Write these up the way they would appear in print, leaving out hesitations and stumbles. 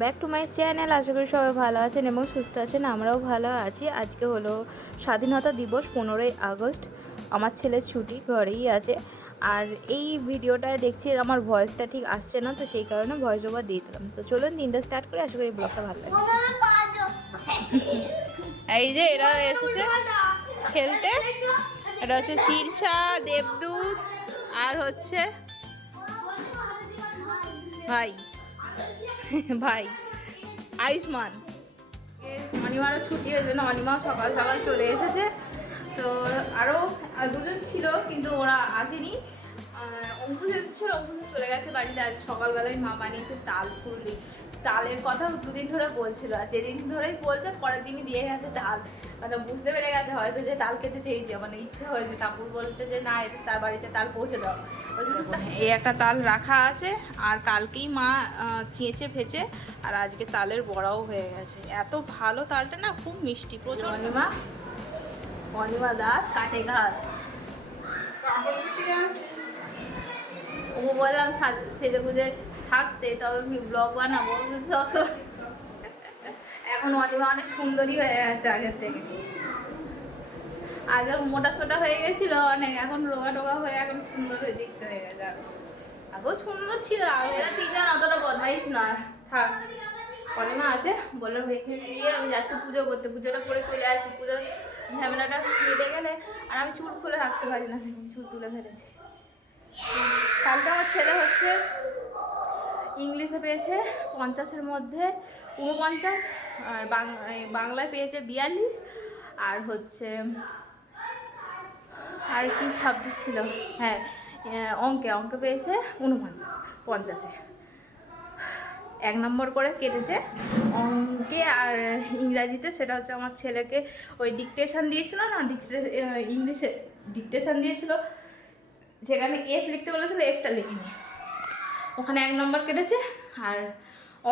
Back to my channel. আশা করি সবাই ভালো আছেন এবং সুস্থ আছেন, আমরাও ভালো আছি। আজকে হলো স্বাধীনতা দিবস, 15ই আগস্ট। আমার ছেলের ছুটি, ঘরেই আছে। আর এই ভিডিওটায় দেখছি আমার ভয়েসটা ঠিক আসছে না, তো সেই কারণে ভয়েস ওভার দিয়ে দিলাম। তো চলুন দিনটা স্টার্ট করে, আশা করি ব্লগটা ভালো লাগে। এই যে এরা এসেছে খেলতে, এটা হচ্ছে শীর্ষা, দেবদূত আর হচ্ছে ভাই ভাই আয়ুষ্মান। অনিমারও ছুটি, ওই জন্য অনিমাও সকাল সকাল চলে এসেছে। তো আরও দুজন ছিল কিন্তু ওরা আসেনি। অঙ্কুশ এসেছিল, অঙ্কুশ চলে গেছে বাড়িতে। আজ সকালবেলায় মা বানিয়েছে তাল ফুললি। তালের কথা দুদিন ধরে বলছিল, আর যেদিন ধরেই বলছে পরের দিনই দিয়ে গেছে তাল। মানে বুঝতে পেরে গেছে হয়তো যে তাল খেতে চেয়েছে, মানে ইচ্ছে হয়েছে। ঠাকুর বলছে যে না, তার বাড়িতে তাল পৌঁছে দাও। এই একটা তাল রাখা আছে, আর কালকেই মা চেঁচে ফেচে, আর আজকে তালের বড়াও হয়ে গেছে। এত ভালো তালটা না, খুব মিষ্টি প্রচুর। অনিমা দাস কাটে ঘাট। ও বললাম সেজে গুজে থাকতে, তবে আমি ব্লগ বানাবো সবসময়। এখন অনিমা অনেক সুন্দরী হয়ে গেছে আগের থেকে। আগে মোটা সোটা হয়ে গেছিল অনেক, এখন রোগা টোগা হয়ে এখন সুন্দর হয়ে দেখতে হয়ে গেছে। আগেও সুন্দর ছিল, আর এরা তিনজন অতটা বদমাইশ নয়। থাক, অনিমা আছে, বললাম রেখে দিয়ে আমি যাচ্ছি পুজো করতে। পুজোটা করে চলে আসি, পুজোর ঝামেলাটা কেটে গেলে। আর আমি চুল খুলে রাখতে পারি না, চুল তুলে ফেলেছি। কালকে আমার ছেলে হচ্ছে ইংলিশে পেয়েছে 50-এর মধ্যে 49, আর বাংলায় পেয়েছে 42, আর হচ্ছে আর কি সাবজেক্ট ছিল, হ্যাঁ অঙ্কে পেয়েছে 49-50-এ। 1 নম্বর করে কেটেছে অঙ্কে। আর ইংরাজিতে সেটা হচ্ছে আমার ছেলেকে ওই ডিকটেশন দিয়েছিল না, ইংলিশে ডিকটেশন দিয়েছিল, সেখানে এফ লিখতে বলেছিল, এফটা লিখিনি, ওখানে 1 নম্বর কেটেছে। আর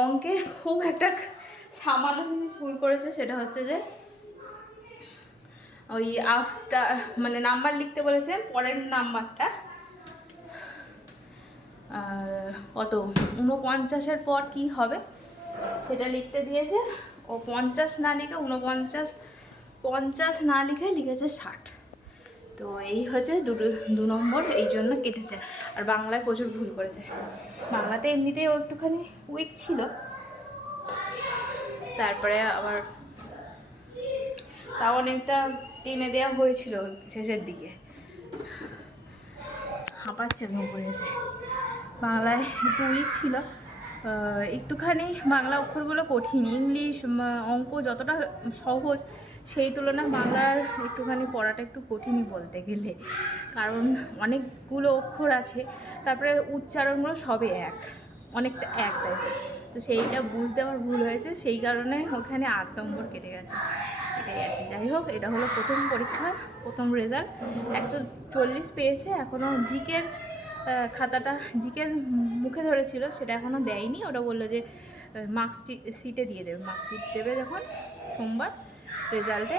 অঙ্কে খুব একটা সামান্য জিনিস ভুল করেছে, সেটা হচ্ছে যে ওই আফটার মানে নাম্বার লিখতে বলেছে, পরের নাম্বারটা কত 49-এর পর কি হবে সেটা লিখতে দিয়েছে। ও 50 না লিখে 50 না লিখেছে 60। তো এই হচ্ছে 2 নম্বর, এই জন্য কেটেছে। আর বাংলায় প্রচুর ভুল করেছে। বাংলাতে এমনিতেই ও একটুখানি উইক ছিল, তারপরে আবার তাও অনেকটা টেনে দেওয়া হয়েছিল শেষের দিকে। হাঁপাচ্ছে ঘুম পড়েছে। বাংলায় একটু উইক ছিল, একটুখানি বাংলা অক্ষরগুলো কঠিন। ইংলিশ অঙ্ক যতটা সহজ, সেই তুলনায় বাংলার একটুখানি পড়াটা একটু কঠিনই বলতে গেলে, কারণ অনেকগুলো অক্ষর আছে, তারপরে উচ্চারণগুলো সবে অনেকটা এক টাইপের। তো সেইটা বুঝতে আমার ভুল হয়েছে, সেই কারণে ওখানে 8 নম্বর কেটে গেছে। এটাই আর কি। যাই হোক, এটা হলো প্রথম পরীক্ষা, প্রথম রেজাল্ট। 140 পেয়েছে। এখনও জিকের খাতাটা জিকের মুখে ধরেছিল, সেটা এখনও দেয়নি। ওটা বললো যে সিটে দিয়ে দেবে, মার্কশিট দেবে যখন সোমবার, রেজাল্টে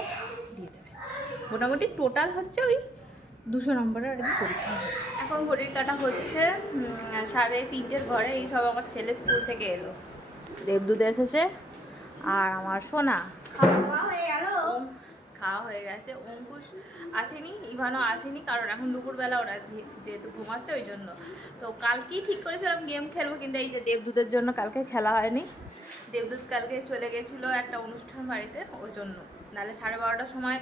দিয়ে দেবে। মোটামুটি টোটাল হচ্ছে ওই 200 নম্বরের আর কি পরীক্ষা হচ্ছে। এখন ঘড়ির কাটা হচ্ছে 3:30 ঘরে। এই সব আমার ছেলে স্কুল থেকে এলো, দেবদূত এসেছে, আর আমার সোনা খাওয়া হয়ে গেছে। অঙ্কুশ আসেনি, ইভানও আসেনি, কারণ এখন দুপুরবেলা ওরা যেহেতু ঘুমাচ্ছে ওই জন্য। তো কালকেই ঠিক করেছিলাম গেম খেলবো, কিন্তু এই যে দেবদূতের জন্য কালকে খেলা হয়নি। দেবদূত কালকে চলে গেছিলো একটা অনুষ্ঠান বাড়িতে, ওই জন্য। নাহলে 12:30টার সময়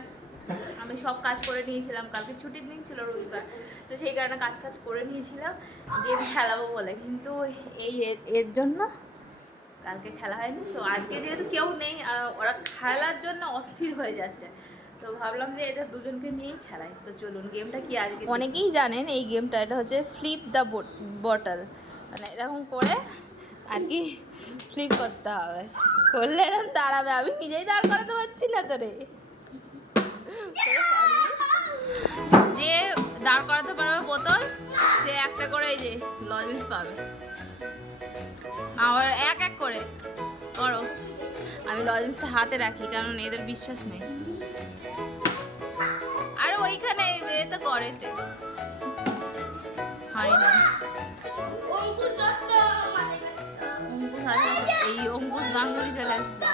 আমি সব কাজ করে নিয়েছিলাম, কালকে ছুটির দিন ছিল, রবিবার। তো সেই কারণে কাজ করে নিয়েছিলাম গেম খেলাবো বলে, কিন্তু এর জন্য কালকে খেলা হয়নি। তো আজকে যেহেতু কেউ নেই, ওরা খেলার জন্য অস্থির হয়ে যাচ্ছে, তো ভাবলাম যে এদের দুজনকে নিয়েই খেলাই। তো চলুন, গেমটা কি আজকে অনেকেই জানেন এই গেমটা, এটা হচ্ছে ফ্লিপ দ্য বটল। মানে এরকম করে আর কি ফ্লিপ করতে হবে, করলে এরকম দাঁড়াবে। আমি নিজেই দাঁড় করাতে পারছি না তোরে। যে দাঁড় করাতে পারবে বোতল, সে একটা করে এই যে লজেন্স পাবে। আবার এক এক করে করো। আমি লজেন্সটা হাতে রাখি, কারণ এদের বিশ্বাস নেই। আর ওইখানে এ তো করে হয় না। অঙ্কুশ এই অঙ্কুশ গাঙ্গুলি চলে এসেছে,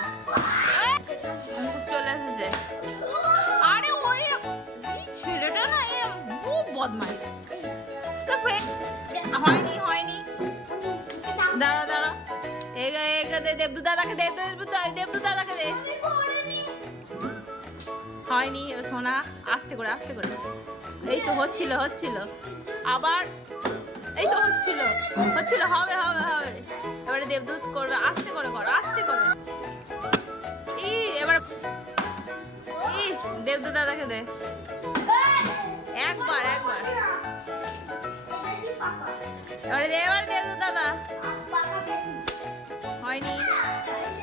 অঙ্কুশ চলে এসেছে। আরে ওই ছেলেটা না খুব বদমাইশ। হয়নি হয়নি, দাঁড়া দাঁড়া, এগা দে, দেবদু দাদাকে দে, দেবদু দাদাকে দে। হয়নি সোনা, আস্তে করে আস্তে করে। এই তো হচ্ছিল হচ্ছিল, আবার এই তো হচ্ছিল হচ্ছিল, হবে হবে হবে। এবারে দেবদূত করবে, আস্তে করে কর, আস্তে করে। এবার দেবদূত দাদাকে দে, একবার একবার। এবারে দেবদূত দাদা, হয়নি।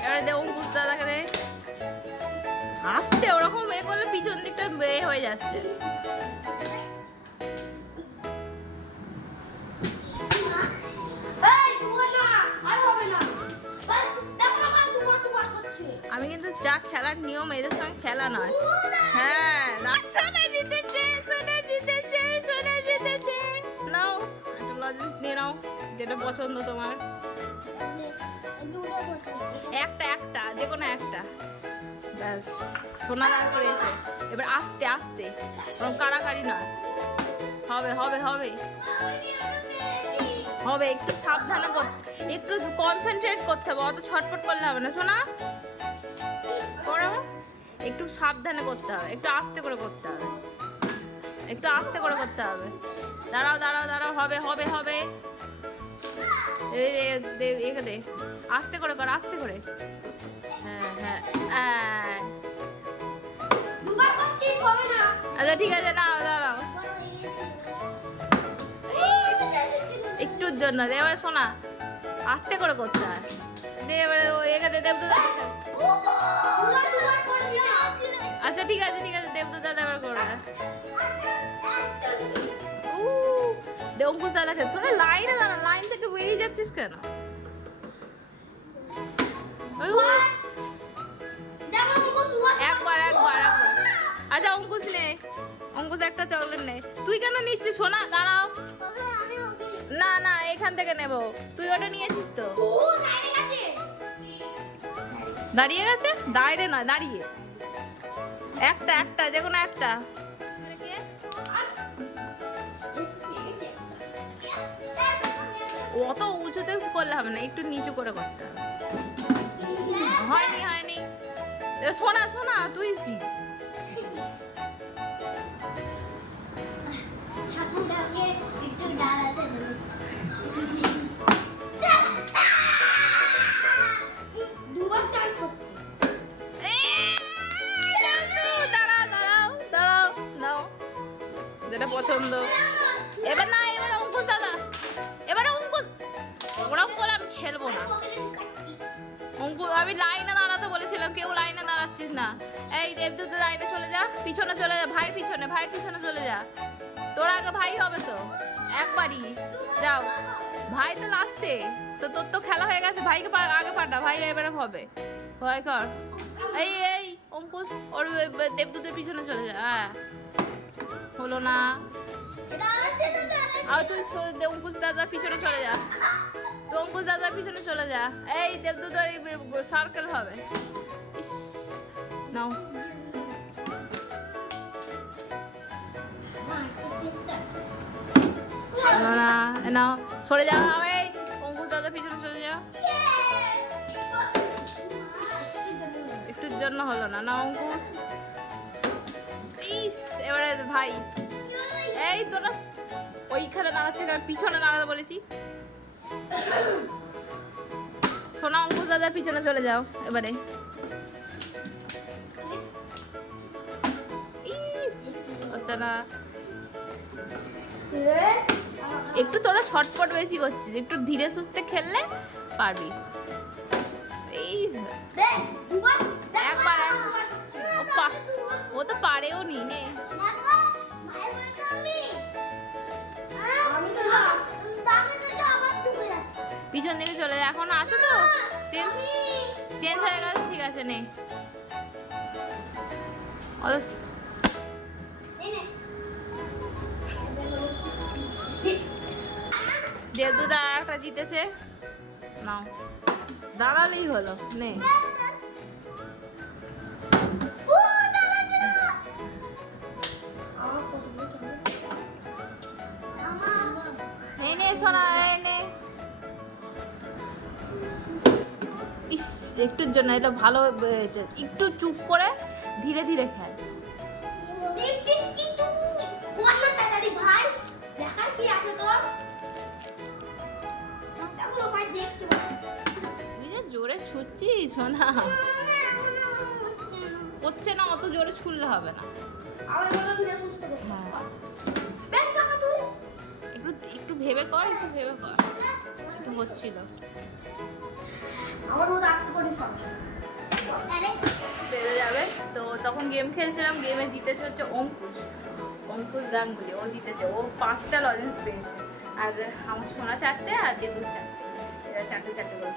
এবারে দে অঙ্কুশ দাদাকে দে, আস্তে। ওরকম এ করলে পিছন দিকটা হয়ে যাচ্ছে। আমি কিন্তু যা খেলার নিয়ম এদের সঙ্গে খেলা নয়। হ্যাঁ সোনা জিতেছে, সোনা জিতেছে, সোনা জিতেছে। নাও একটা লজেন্স নিয়ে নাও, যেটা পছন্দ তোমার। একটা একটা, যে কোনো একটা। ব্যাস, সোনা দাঁড় করেছে। এবার আস্তে আস্তে, ওরকম কাড়াকাড়ি নয়। হবে হবে হবে হবে, একটু সাবধানে করতে, একটু কনসেন্ট্রেট করতে হবে, অত ছটফট করলে হবে না সোনা। করো, একটু সাবধানে করতে হবে, একটু আস্তে করে করতে হবে, একটু আস্তে করে করতে হবে। দাঁড়াও দাঁড়াও দাঁড়াও, হবে হবে হবে। দে, আস্তে করে কর, আস্তে করে। হ্যাঁ হ্যাঁ, আচ্ছা ঠিক আছে, না দাঁড়াও একটুর জন্য। এবারে শোনা, আস্তে করে করতে হয়। এবারে এখানে দেবদূত, আচ্ছা ঠিক আছে ঠিক আছে, দেবদূত দাদা এবার করবে। অঙ্কুশ দাদাকে, তোরা লাইনে দাঁড়া, লাইন থেকে বেরিয়ে যাচ্ছিস কেন? একবার একবার একবার। আচ্ছা অঙ্কুশ নে, অঙ্কুশ একটা চকলেট নে। তুই কেন নিচ্ছিস সোনা? দাঁড়াও, না না এখান থেকে নেব। তুই ওটা নিয়েছিস তো? দাঁড়িয়ে গেছে, দাঁড়িয়ে নয় দাঁড়িয়ে। একটা একটা, যে কোনো একটা। অত উঁচুতে করলে হবে না, একটু নিচু করে করতে হবে। হয়নি হয়নি, শোনা শোনা, তুই কি যেটা পছন্দ। এবার না, এবার অঙ্কুশ দাদা, এবার অঙ্কুশ। ওরকম করে আমি খেলবো না অঙ্কুশ, আমি লাইনে দাঁড়াতে বলেছিলাম, কেউ লাইনে দাঁড়াচ্ছিস না। এই দেবদূত লাইনে চলে যা, পিছনে চলে যা, ভাইয়ের পিছনে, ভাইয়ের পিছনে চলে যা। তোর আগে ভাই হবে তো, একবারই যাও। ভাই তো লাস্টে, তো তোর তো খেলা হয়ে গেছে, ভাইকে আগে পাঠা, ভাই এবারে হবে। ভয় কর। এই এই অঙ্কুশ, ওর দেবদূতের পিছনে চলে যা। হ্যাঁ, হলো না। আর তুই অঙ্কুশ দাদার পিছনে চলে যা, তুই অঙ্কুশ দাদার পিছনে চলে যা। এই দেবদূতের সার্কেল হবে। ইস, নাও না, নাও সরে যাও। এই অঙ্কুশ দাদার পিছনে চলে যাও। একটুর জন্য হলো না, না অঙ্কুশ। ইস, এবারে ভাই। এই তোরা ওইখানে দাঁড়াচ্ছে, কারণ পিছনে দাঁড়াতে বলেছি। সোনা অঙ্কুশ দাদার পিছনে চলে যাও এবারে। ইস, আচ্ছা না, একটু তোরা ছটপট বেশি করছিস, একটু ধীরে সুস্থে খেললে পারবি। এই একবার, ও তো পারেও নি নে। পিছন দিকে চলে যায়, এখন আছে তো, চেঞ্জ চেঞ্জ হয়ে গেছে, ঠিক আছে নে। দেবদূত আর একটা জিতেছে, নাও। দাঁড়ালেই হলো নে। এই নে সোনা, এই নে। ইস, একটুর জন্য এটা ভালো হয়েছে। একটু চুপ করে ধীরে ধীরে খেল। দেখছিস কি তুই? কোন না তাড়াতাড়ি ভাই, দেখার কি আছে তোর? দেখো ভাই দেখতে পাচ্ছি। তুই যে জোরে ছুটছিস সোনা, হচ্ছে না, অত জোরে ছুটলে হবে না। আমার মতো ধীরে সুস্থ করতে হ্যাঁ। হয়। বেশ বাবা তুই। একটু একটু ভেবে কর, একটু ভেবে কর। একটু হচ্ছিল। আমার মতো আস্তে করে সব। আরে বেড়ে যাবে। তো তখন গেম খেলছিলাম, গেমে জিতেছে হচ্ছে অঙ্কুশ, অঙ্কুশ গাঙ্গুলি। ও জিতেছে, ও 5টা লজেন্স পেয়েছে। আর আমার সোনা 4টে আর দেবুর 4টে। এরা 4টে 4টে করে